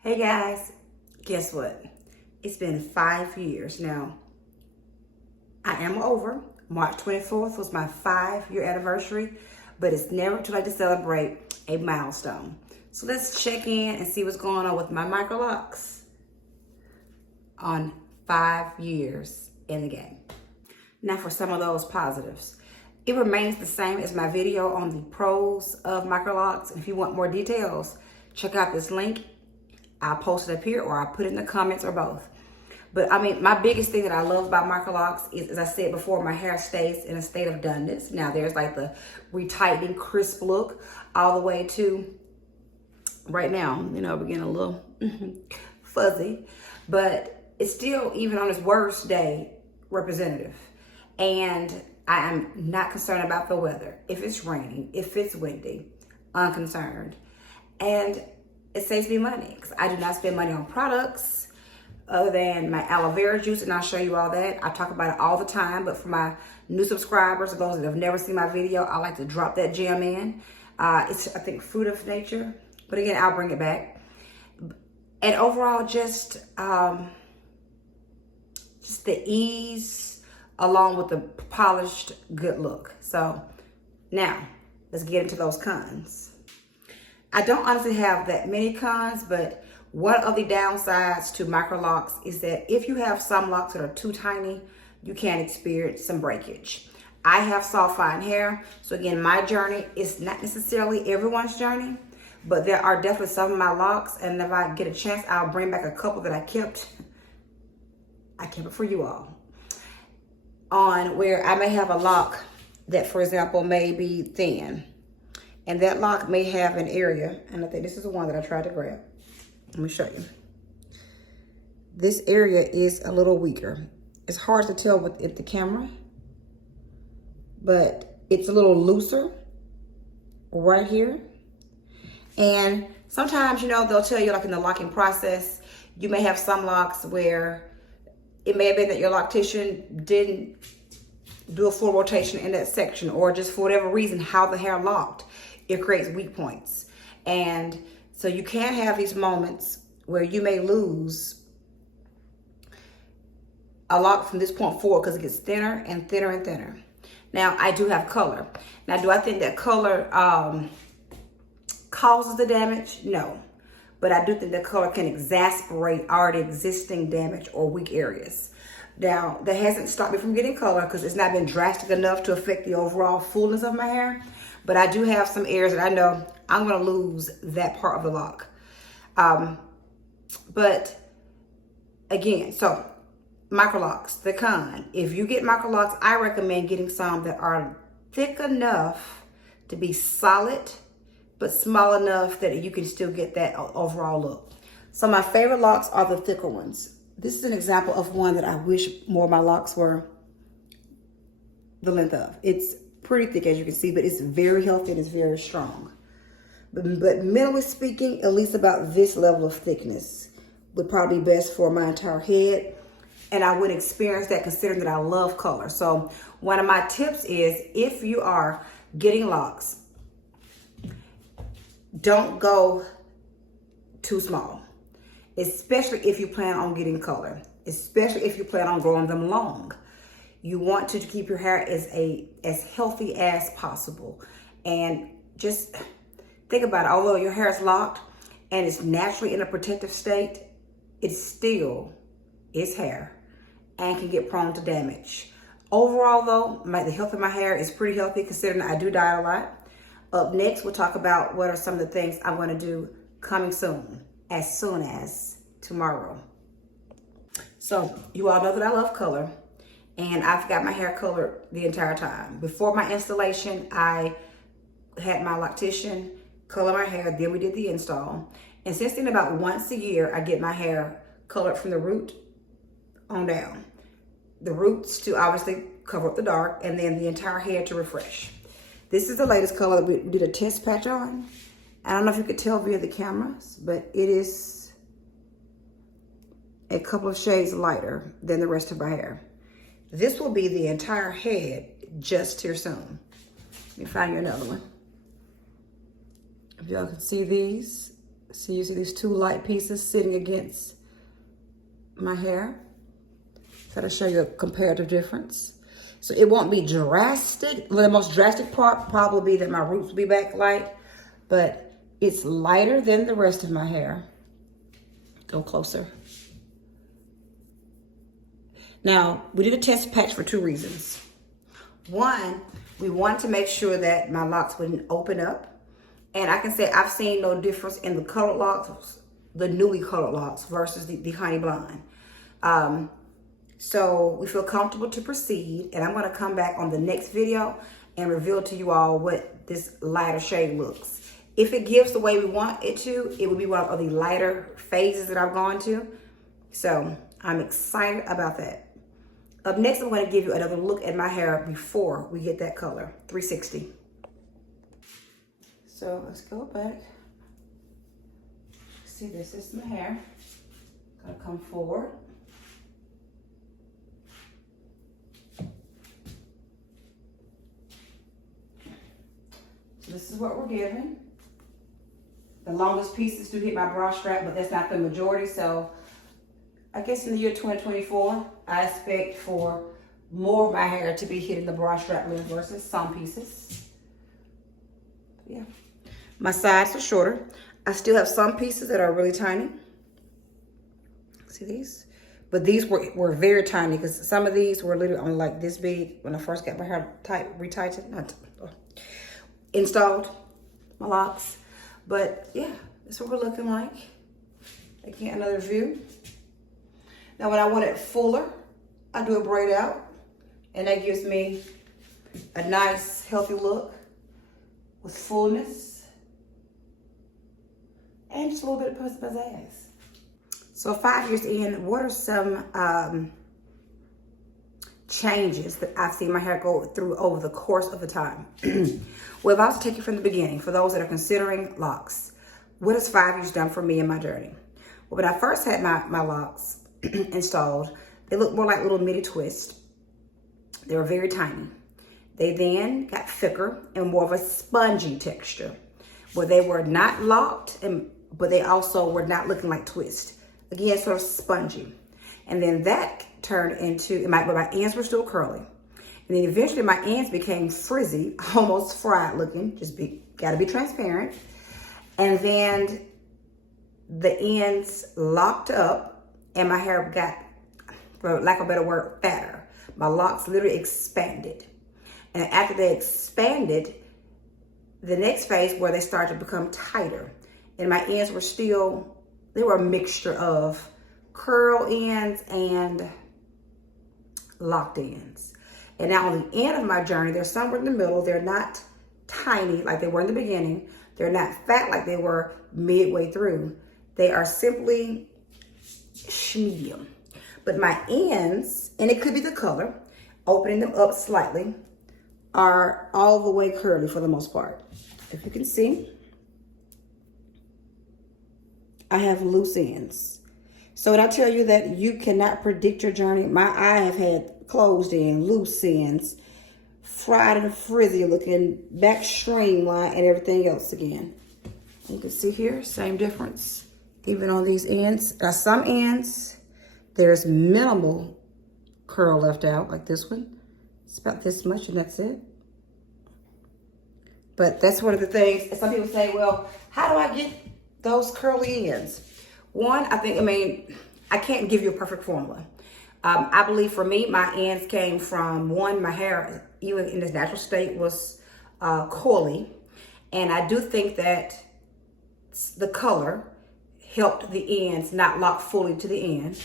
Hey guys, guess what? It's been 5 years now. I am over. March 24th was my 5-year anniversary, but it's never too late to celebrate a milestone. So let's check in and see what's going on with my Microlocs on 5 years in the game. Now for some of those positives. It remains the same as my video on the pros of Microlocs. If you want more details, check out this link. I'll post it up here or I'll put it in the comments or both. But I mean, my biggest thing that I love about Microlocs is, as I said before, my hair stays in a state of doneness. Now there's like the retightening, crisp look all the way to right now, you know, we're getting a little fuzzy, but it's still, even on its worst day, representative. And I am not concerned about the weather. If it's raining, if it's windy, unconcerned. And it saves me money because I do not spend money on products other than my aloe vera juice, and I'll show you all that. I talk about it all the time, but for my new subscribers, those that have never seen my video, I like to drop that gem in. It's, I think, fruit of nature, but again, I'll bring it back. And overall, just the ease along with the polished good look. So now let's get into those cons. I don't honestly have that many cons, but one of the downsides to Microlocs is that if you have some locks that are too tiny, you can experience some breakage. I have soft fine hair, so again, my journey is not necessarily everyone's journey, but there are definitely some of my locks, and if I get a chance, I'll bring back a couple that I kept it for you all, on where I may have a lock that, for example, may be thin. And that lock may have an area, and I think this is the one that I tried to grab. Let me show you. This area is a little weaker. It's hard to tell with the camera, but it's a little looser right here. And sometimes, you know, they'll tell you, like in the locking process, you may have some locks where it may have been that your loctician didn't do a full rotation in that section, or just for whatever reason, how the hair locked. It creates weak points. And so you can have these moments where you may lose a lock from this point forward because it gets thinner and thinner and thinner. Now, I do have color. Now, do I think that color causes the damage? No. But I do think that color can exacerbate already existing damage or weak areas. Now, that hasn't stopped me from getting color because it's not been drastic enough to affect the overall fullness of my hair. But I do have some areas that I know I'm going to lose that part of the lock. But again, so Microlocs, the con. If you get Microlocs, I recommend getting some that are thick enough to be solid, but small enough that you can still get that overall look. So my favorite locks are the thicker ones. This is an example of one that I wish more of my locks were the length of. It's pretty thick, as you can see, but it's very healthy and it's very strong. But mentally speaking, at least about this level of thickness would probably be best for my entire head. And I would experience that considering that I love color. So one of my tips is, if you are getting locks, don't go too small, especially if you plan on getting color, especially if you plan on growing them long. You want to keep your hair as healthy as possible. And just think about it. Although your hair is locked and it's naturally in a protective state, it still is hair and can get prone to damage. Overall though, the health of my hair is pretty healthy considering I do dye a lot. Up next, we'll talk about what are some of the things I'm going to do coming soon as tomorrow. So you all know that I love color. And I've got my hair colored the entire time. Before my installation, I had my loctician color my hair, then we did the install. And since then, about once a year, I get my hair colored from the root on down. The roots to obviously cover up the dark, and then the entire head to refresh. This is the latest color that we did a test patch on. I don't know if you could tell via the cameras, but it is a couple of shades lighter than the rest of my hair. This will be the entire head just here soon. Let me find you another one. If y'all can see these, So you see these two light pieces sitting against my hair. Try to show you a comparative difference. So it won't be drastic. Well, the most drastic part probably be that my roots will be back light, but it's lighter than the rest of my hair. Go closer. Now, we did a test patch for 2 reasons. One, we wanted to make sure that my locks wouldn't open up. And I can say I've seen no difference in the colored locks, the newly colored locks versus the honey blonde. So we feel comfortable to proceed. And I'm going to come back on the next video and reveal to you all what this lighter shade looks. If it gives the way we want it to, it would be one of the lighter phases that I've gone to. So I'm excited about that. Up next, I'm going to give you another look at my hair before we get that color, 360. So let's go back. See, this is my hair. Gonna come forward. So this is what we're given. The longest pieces do hit my bra strap, but that's not the majority. So I guess in the year 2024, I expect for more of my hair to be hitting the bra strap length versus some pieces. Yeah. My sides are shorter. I still have some pieces that are really tiny. See these? But these were very tiny because some of these were literally only like this big when I first got my hair installed, my locks. But yeah, that's what we're looking like. Again, another view. Now when I want it fuller, I do a braid out, and that gives me a nice, healthy look with fullness and just a little bit of pizzazz. So 5 years in, what are some changes that I've seen my hair go through over the course of the time? Well, if I was to take it from the beginning, for those that are considering locks, what has 5 years done for me in my journey? Well, when I first had my locks installed, they looked more like little mini twists. They were very tiny. They then got thicker and more of a spongy texture, where they were not locked, but they also were not looking like twists. Again, sort of spongy. And then that turned into, my ends were still curly. And then eventually my ends became frizzy, almost fried looking, gotta be transparent. And then the ends locked up and my hair got, for lack of a better word, fatter. My locks literally expanded. And after they expanded, the next phase where they started to become tighter. And my ends were still, they were a mixture of curl ends and locked ends. And now on the end of my journey, they're somewhere in the middle. They're not tiny like they were in the beginning. They're not fat like they were midway through. They are simply medium. But my ends, and it could be the color, opening them up slightly, are all the way curly for the most part. If you can see, I have loose ends. So when I tell you that you cannot predict your journey, I have had closed in, loose ends, fried and frizzy looking, back streamline, and everything else again. You can see here, same difference. Even on these ends, some ends, there's minimal curl left out, like this one. It's about this much and that's it. But that's one of the things, and some people say, well, how do I get those curly ends? One, I can't give you a perfect formula. I believe for me, my ends came from, one, my hair, even in its natural state, was coily. And I do think that the color helped the ends not lock fully to the end.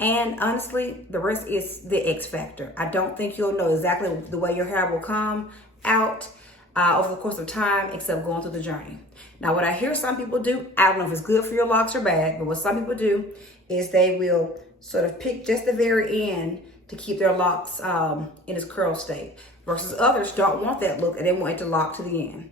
And honestly, the rest is the X factor. I don't think you'll know exactly the way your hair will come out over the course of time, except going through the journey. Now, what I hear some people do, I don't know if it's good for your locks or bad, but what some people do is they will sort of pick just the very end to keep their locks in its curl state, versus others don't want that look and they want it to lock to the end.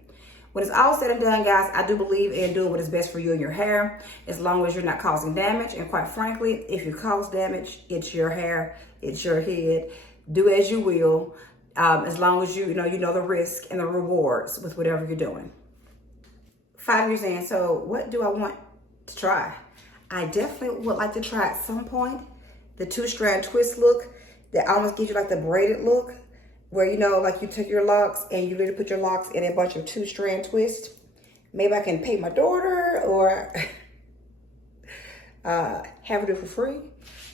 When it's all said and done, guys, I do believe in doing what is best for you and your hair, as long as you're not causing damage. And quite frankly, if you cause damage, it's your hair, it's your head. Do as you will, as long as you know the risk and the rewards with whatever you're doing. 5 years in. So what do I want to try? I definitely would like to try at some point the 2-strand twist look that almost gives you like the braided look, where, you know, like you took your locks and you really put your locks in a bunch of 2-strand twists. Maybe I can pay my daughter or have her do it for free.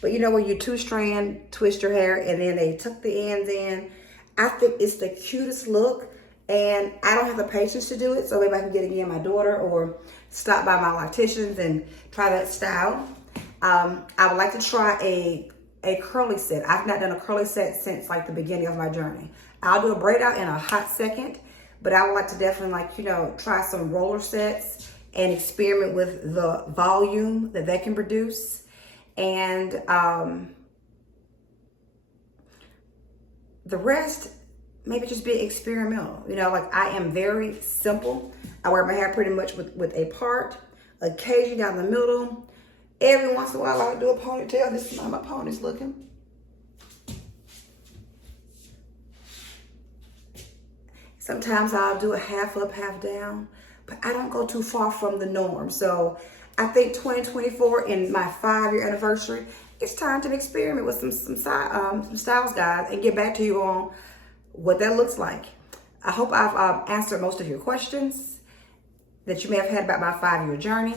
But you know, when you 2-strand twist your hair and then they tuck the ends in, I think it's the cutest look. And I don't have the patience to do it, so maybe I can get again my daughter or stop by my locticians and try that style. I would like to try a curly set. I've not done a curly set since like the beginning of my journey. I'll do a braid out in a hot second, but I would like to definitely, like, you know, try some roller sets and experiment with the volume that they can produce. And the rest, maybe just be experimental. You know, like I am very simple. I wear my hair pretty much with a part, occasionally down the middle. Every once in a while I'll do a ponytail. This is how my pony's looking. Sometimes I'll do a half up, half down, but I don't go too far from the norm. So I think 2024, in my 5-year anniversary, it's time to experiment with some styles, guys, and get back to you on what that looks like. I hope I've answered most of your questions that you may have had about my 5-year journey.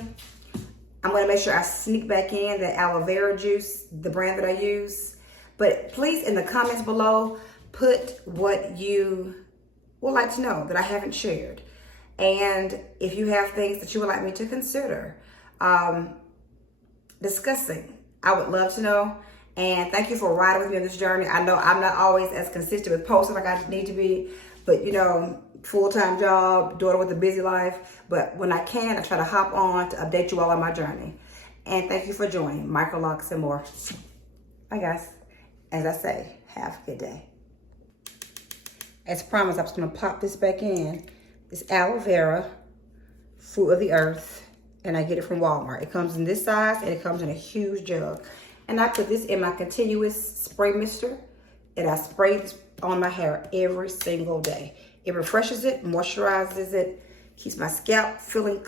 I'm gonna make sure I sneak back in the aloe vera juice, the brand that I use. But please, in the comments below, put what you would like to know that I haven't shared. And if you have things that you would like me to consider discussing, I would love to know. And thank you for riding with me on this journey. I know I'm not always as consistent with posting like I need to be, but you know, full-time job, daughter with a busy life. But when I can, I try to hop on to update you all on my journey. And thank you for joining Microlocs and more. Bye, guys. As I say, have a good day. As promised, I'm just gonna pop this back in. It's aloe vera, fruit of the earth, and I get it from Walmart. It comes in this size and it comes in a huge jug. And I put this in my continuous spray mister, and I spray this on my hair every single day. It refreshes it, moisturizes it, keeps my scalp feeling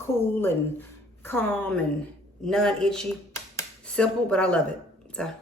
cool and calm and non-itchy. Simple, but I love it. So